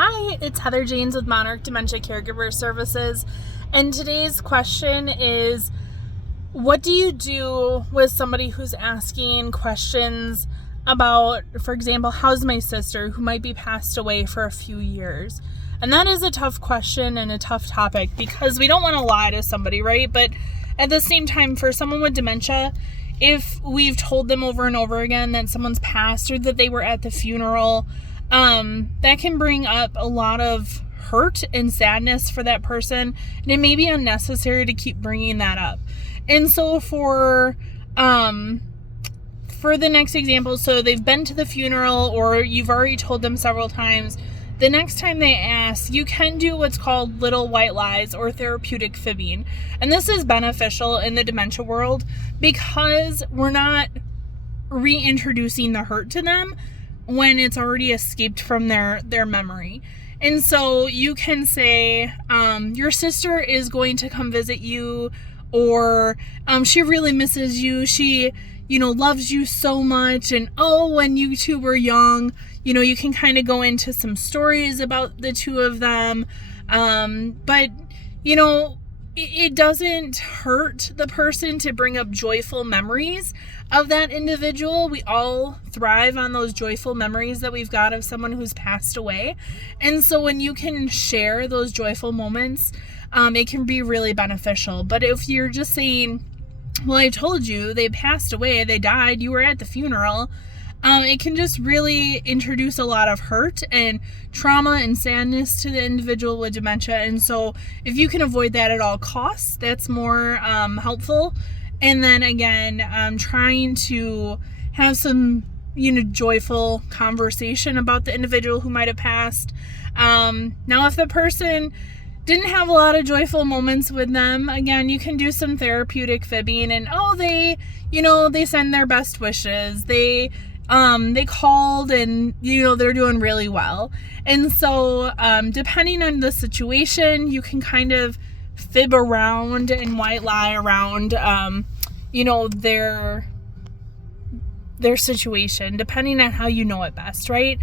Hi, it's Heather Janes with Monarch Dementia Caregiver Services, and today's question is, what do you do with somebody who's asking questions about, for example, how's my sister who might be passed away for a few years? And that is a tough question and a tough topic because we don't want to lie to somebody, right? But at the same time, for someone with dementia, if we've told them over and over again that someone's passed or that they were at the funeral, that can bring up a lot of hurt and sadness for that person, and it may be unnecessary to keep bringing that up. And so for the next example, so they've been to the funeral or you've already told them several times, the next time they ask, you can do what's called little white lies or therapeutic fibbing. And this is beneficial in the dementia world because we're not reintroducing the hurt to them when it's already escaped from their memory. And so you can say, your sister is going to come visit you, or she really misses you. She, loves you so much. And when you two were young, you can kind of go into some stories about the two of them. But it doesn't hurt the person to bring up joyful memories of that individual. We all thrive on those joyful memories that we've got of someone who's passed away. And so when you can share those joyful moments, it can be really beneficial. But if you're just saying, well, I told you they passed away, they died, you were at the funeral, it can just really introduce a lot of hurt and trauma and sadness to the individual with dementia. And so if you can avoid that at all costs, that's more helpful. And then again, trying to have some, joyful conversation about the individual who might have passed. Now, if the person didn't have a lot of joyful moments with them, again, you can do some therapeutic fibbing and, they send their best wishes. They called and, they're doing really well. And so, depending on the situation, you can kind of fib around and white lie around, their situation, depending on how you know it best, right?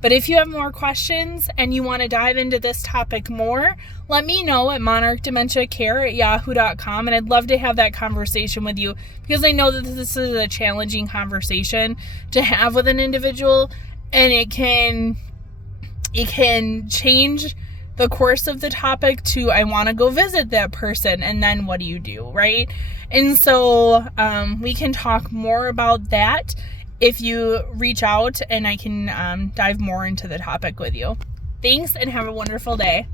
But if you have more questions and you want to dive into this topic more, let me know at monarchdementiacare@yahoo.com, and I'd love to have that conversation with you because I know that this is a challenging conversation to have with an individual, and it can change the course of the topic to, I want to go visit that person, and then what do you do, right? And so we can talk more about that if you reach out, and I can dive more into the topic with you. Thanks, and have a wonderful day.